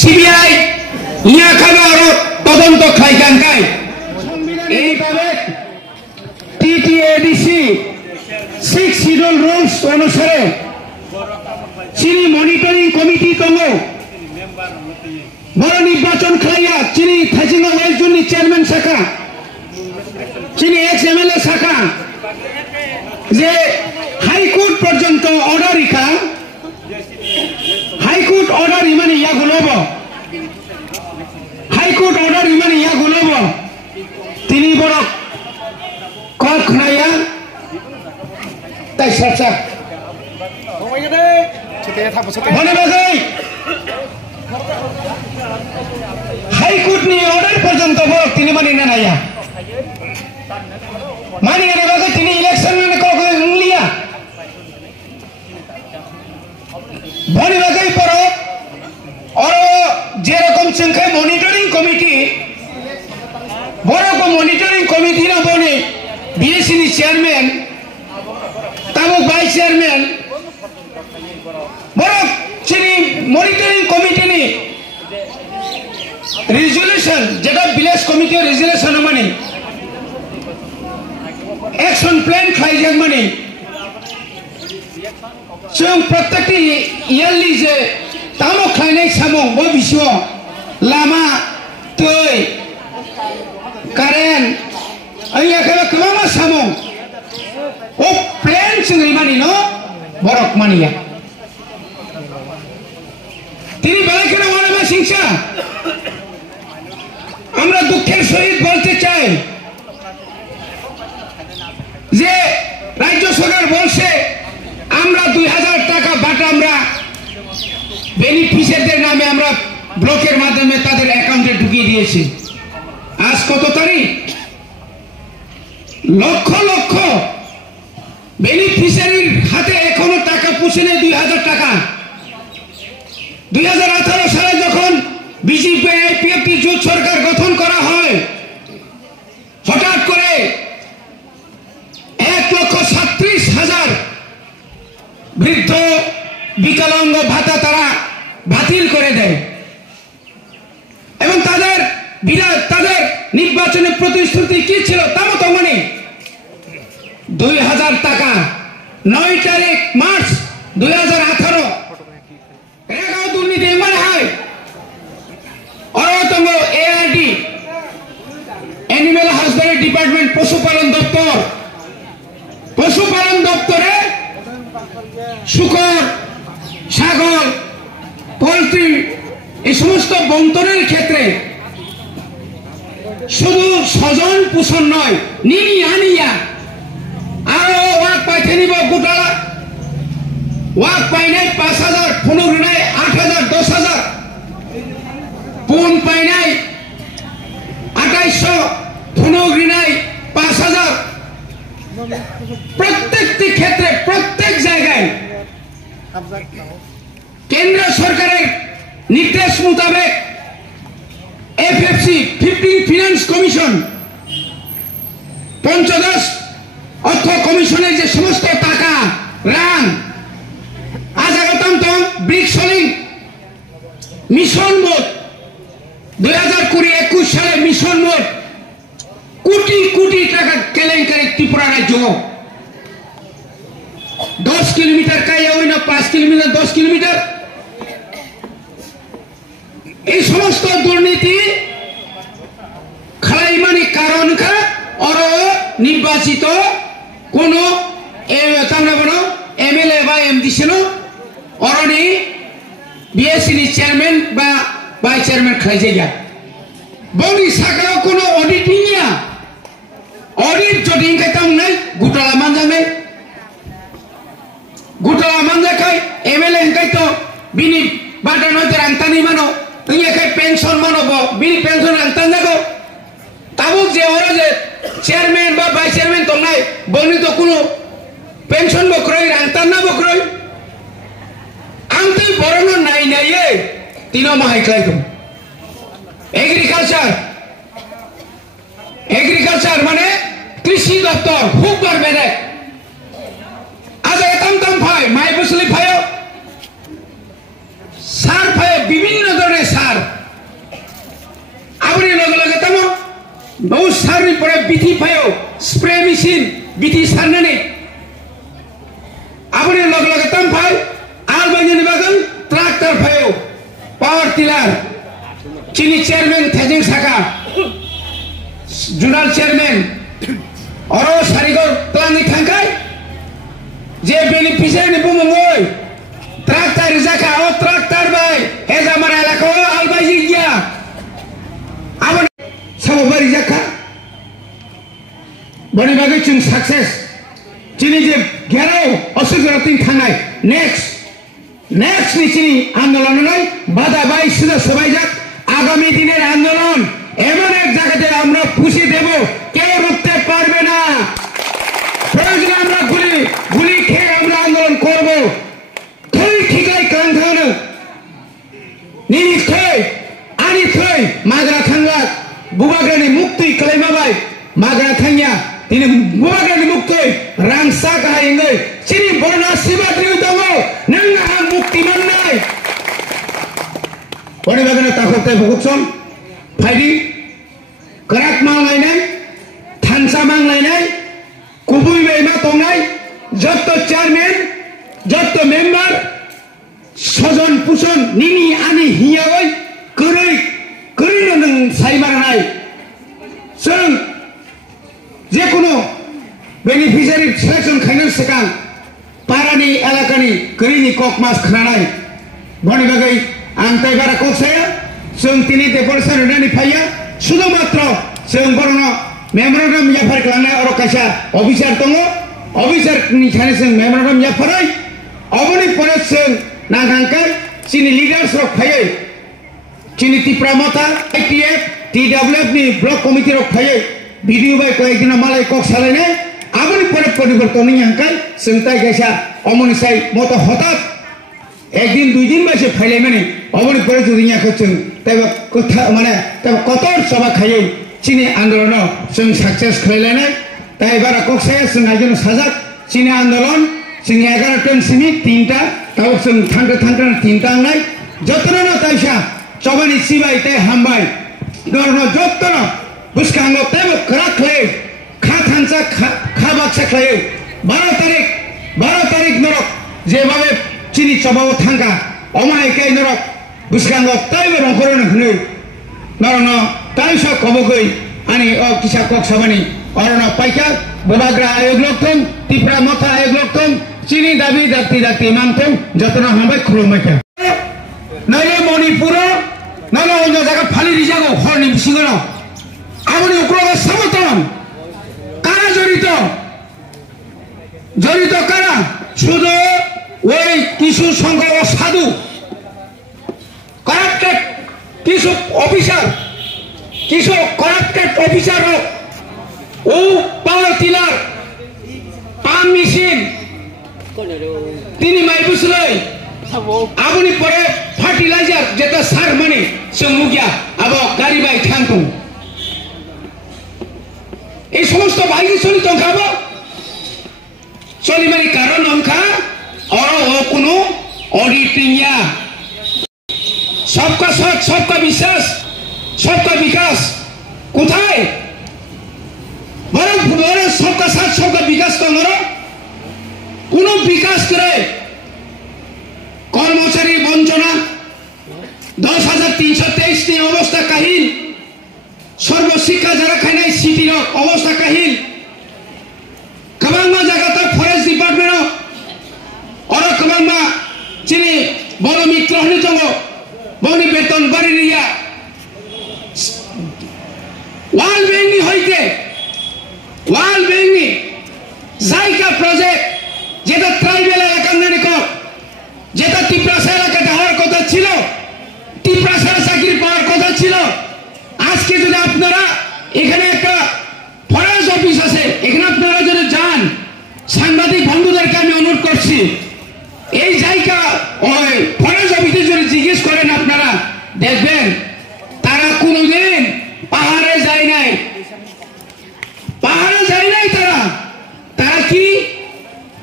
CBI ইয়াখানে আরো তদন্ত খাইকানকাই এইভাবে টিটিএডিসি 6 শিডিউল রুলস অনুসারে চিনি মনিটরিং কমিটি দङ বড় নির্বাচন খাইয়া চিনি থাইজিং ওয়েল জুননি চেয়ারম্যান শাখা চিনি এক্স এমএলএ শাখা যে হাইকোর্ট পর্যন্ত অর্ডার ইকা হাইকোর্ট অর্ডার ইমানে ইয়া গুলোব হাইকোর্ট অর্ডার ইমানে ইয়া গুলোব তিনি বড় কল খনাইয়া তাই সাচা মনে বাজাই হাইকোর্ট নি অর্ডার পর্যন্ত বড় তিনি মানি না নাইয়া মানি এর বাজে তিনি ইলেকশন মানে কখন লিয়া বনি বাজাই পড়ো আর যে রকম সংখ্যা মনিটরিং কমিটি বড় কো মনিটরিং কমিটি না বনে বিএসসি নি চেয়ারম্যান তামুক ভাইস চেয়ারম্যান বড় চিনি মনিটরিং কমিটি নি রেজুলেশন যেটা ভিলেজ কমিটি রেজুলেশন মানে অ্যাকশন প্ল্যান খাইজাক মানে जों प्रत्येकटी इयारलि जे तामो खायनाय सामं बो बिसो लामा दै कारेन्ट आइया केबा कमा सामं ओ प्लेन सिंगै मानि न बरक मानिया তিনি বালাইখানা ওয়ালামা সিংসা আমরা দুঃখের সহিত বলতে চাই যে রাজ্য সরকার বলছে আমরা 2000 টাকা বাটা আমরা বেনিফিশিয়ারিদের নামে আমরা ব্লকের মাধ্যমে তাদের অ্যাকাউন্টে ঢুকিয়ে দিয়েছি আজ কত তারিখ লক্ষ লক্ষ বেনিফিশিয়ারির হাতে এখনো টাকা পৌঁছে নেই 2000 টাকা 2018 সালে যখন বিজেপি আইপিএফটি জোট সরকার গঠন করা হয় হঠাৎ করে 1,37,000 বৃদ্ধ বিকলাঙ্গ ভাতা তারা বাতিল করে দেয় এবং তাদের নির্বাচনের প্রতিশ্রুতি কি ছিল তা মতো মানে 2000 টাকা 9 তারিখ মার্চ 2018 এরাও দুর্নীতি মানে হয় অরতঙ্গ এআরডি অ্যানিম্যাল হাসব্যান্ডারি ডিপার্টমেন্ট পশুপালন দপ্তরে শুকর ছাগল পোল্ট্রি এই সমস্ত বন্টনের ক্ষেত্রে শুধু স্বজন পোষণ নয় নিনি আনিয়া আরো ওয়াক পাইতে নিব গোটালা ওয়াক পাইনাই 5,000 পুনর্নাই 8,000 10,000 পুন পাইনাই 2800 পুনর্নাই 5,000 প্রত্যেকটি ক্ষেত্রে প্রত্যেক জায়গায় কেন্দ্র সরকারের নির্দেশ মোতাবেক এফএফসি 15 ফিনান্স কমিশন পঞ্চদশ অর্থ কমিশনের যে সমস্ত টাকা রান আজাগতম ব্রিক্সলিং মিশন মোট 2020-21 সালে মিশন মোট কোটি কোটি টাকা কেলেঙ্কারি ত্রিপুরা রাজ্য 10 কিলোমিটার কাইয়া হই না 5 কিলোমিটার 10 কিলোমিটার এই সমস্ত দুর্নীতি খালাইমানি কারণ কা আর নির্বাচিত কোন এমএলএ বা এমডি ছিল অরনি বিএসসি চেয়ারম্যান বা ভাইস চেয়ারম্যান খাইজাইয়া বনি শাখাও কোন অডিটিং ইয়া অডিট যদি ইনকাইতাম নাই গুটালা মানজা নাই গুটালা মানজা খাই এমএলএ ইনকাইতো বিনি বাটা নয়তো রাংতানি মানো ইয়ে খাই পেনশন মানব বিনি পেনশন রাংতান যাগো তাবুক যে ওরা যে চেয়ারম্যান বা ভাইস চেয়ারম্যান তো নাই বনি তো কোনো পেনশন বক্রই রাংতান না বক্রই আনতে বরণ নাই নাই তিন মাহাই খাইতো এগ্রিকালচার মানে কৃষি দপ্তর খুব বাড়বে দেখ আজ এতাম ভাই মাই বসলি ভাই সার ভাই বিভিন্ন ধরনের সার পরে বিধি ফায়ও স্প্রে মেশিন বিধি সারনাनै aboni log log tam phai albani ni bagan tractor phayo power tiller chini chairman thajing saka junal chairman oro sarigor plani thangkai je beneficiary ni bumongoi tractor jaka o tractor bai heza mara elako albaji gya aboni sabari jaka bani bagai chung success chini je gerau osugarating thangai next ni chini আন্দোলন নয় বাধা by সুদা সবাই যাক আগামী দিনের আন্দোলন এমন এক জায়গাতে আমরা পুষে দেব কেউ রুখতে পারবে না প্রয়োজনে আমরা গুলি খেয়ে আমরা আন্দোলন করব থই ঠিকাই কান থানো নিনি থই আনি থই মাগরা থাঙ্গা বুবাগ্রানি মুক্তি খালাইমাবাই মাগরা থাঙ্গিয়া তিনি বুবাগ্রানি মুক্তি রাংসা কাহাইঙ্গै চিনি বর্ণা শিবাদ্রি দङ नोंहा मुक्ति मोननाय बनि बागना ताखोते भुगसन फाइदि कराक मांगलायनाय थानसा मांगलायनाय कुबुइ बेमा तंनाय जत्त चेयारमैन जत्त मेम्बार सजन पुसन निनि आनि हियावै करै नों साइमारनाय जों जेकुनु बेनिफिशियारि सिलेक्शन खायनो सिगां पारानि एलाकानि करिनि कक मास खानाय बनि बागै आं ताइबारा कक साया जों तिनि डेपुटेसन होनानै फाया सुदु मात्र जों बरनो मेमोरेन्डाम याफार खालामनाय अर कायसा अफिसार दङ अफिसारनि खाने जों मेमोरेन्डाम याफारै अबनि परे जों नागांकाय चिनि लिडार्स रक फायै चिनि तिप्रामता आईटीएफ टीडब्ल्यूएफ नि ब्लक कमिटि रक फायै भिडिअ बाय कयदिना मालाय कक सालायनाय aboni pore poriborton ni angkai sengtai kaisa omoni sai moto hotat ekdin dui din baise phailai mani oboni pore jodi nya khachung taiba kotha mane taiba kotor sabha khayai chini andolon sung success khailanai taibara koksaya sung ajon sajak chini andolon sung 11 ton simi 3ta tau sung thangta 3ta angnai jotno na taisa chobani sibai tai hambai dorno jotno buskango taiba krak khlai खा थानसा खा बाक्सा खायो 12 तारिख नरक जेबाबे चिनि चबाव थांगा अमाय काय नरक बुसगांग ताइबो रंखरन हनु नरन ताइसा कबगै आनि अ किसा कक साबानि अरन पाइका बबाग्रा आयोग लक्तम तिफ्रा मथा आयोग लक्तम चिनि दाबि दाक्ति मानतम जतना हमबाय खुलुमायका नरे मणिपुर ननो अन जागा फालि रिजागो हरनि बिसिगनो आबनि उक्लगा समतन জড়িত কারা শুধু ওই কিছু সংখ্যক সাধু কারাপ্টেড কিছু কারাপ্টেড অফিসার ও পাওয়ার টিলার পাম্প মেশিন তিনি মাইবুসলাই আপনি পরে ফার্টিলাইজার যেটা সার মানে সঙ্গুগিয়া আব গাড়ি বাই থাঙ্কু এই সমস্ত বাইরে চলিত খাবো চলিমারি কারণ অঙ্কা অর ও কোনো অডিটিংয়া सबका साथ सबका विश्वास सबका विकास কোথায় বরং सबका साथ सबका विकास তো আমরা কোন বিকাশ করে কর্মচারী বঞ্চনা 10,323 টি অবস্থা কাহিল সর্বশিক্ষা যারা খাইনাই সিটির অবস্থা কাহিল কবাংমা জায়গাতে ফরেস্ট ডিপার্টমেন্ট অর কবাংমা চিনি বড় মিত্র হনি দङ বনি বেতন বাড়ি নিয়া ওয়ার্ল্ড ব্যাংকনি হইতে ওয়ার্ল্ড ব্যাংকনি জায়গা প্রজেক্ট যেটা ট্রাইবেল এলাকার নানিক যেটা তিপ্রাসা এলাকাতে হওয়ার কথা ছিল তিপ্রাসা চাকরি পাওয়ার কথা ছিল আজকে যদি আপনারা এখানে একটা ফরেস্ট অফিস আছে এখানে আপনারা যদি যান সাংবাদিক বন্ধুদেরকে আমি অনুরোধ করছি এই জায়গা ওই ফরেস্ট অফিসে যদি জিজ্ঞেস করেন আপনারা দেখবেন তারা কোনোদিন পাহাড়ে যায় নাই তারা কি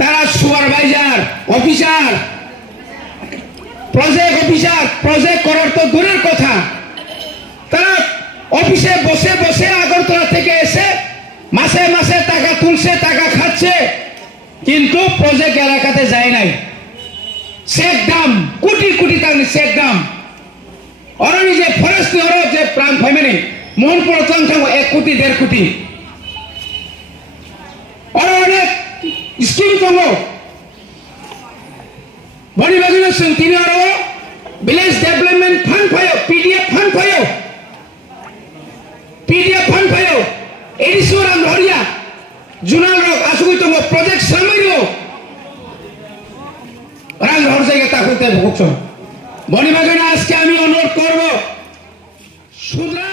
তারা সুপারভাইজার অফিসার প্রজেক্ট করার তো দূরের কথা তারা অফিসে বসে আগরতলা থেকে এসে কিন্তু প্রজেক্ট এলাকাতে যায় নাই চেক দাম কোটি কোটি টাকা চেক দাম অরনি যে ফরেস্ট হরো যে প্রাণ ফ্যামিলি মন প্রথম থাকবো 1 কোটি 1.5 কোটি और अनेक स्कीम दङ बड़ी बागिनो संतिनि और विलेज डेवलपमेंट फंड फायो पीडीएफ फंड फायो एडिसोर आं हरिया जुनाल रक आसुगै दङ प्रोजेक्ट सामैरो रां हर जायगा ताकुते भुगछ बड़ी बागिनो आजके आमी अनुरोध करब सुद्रा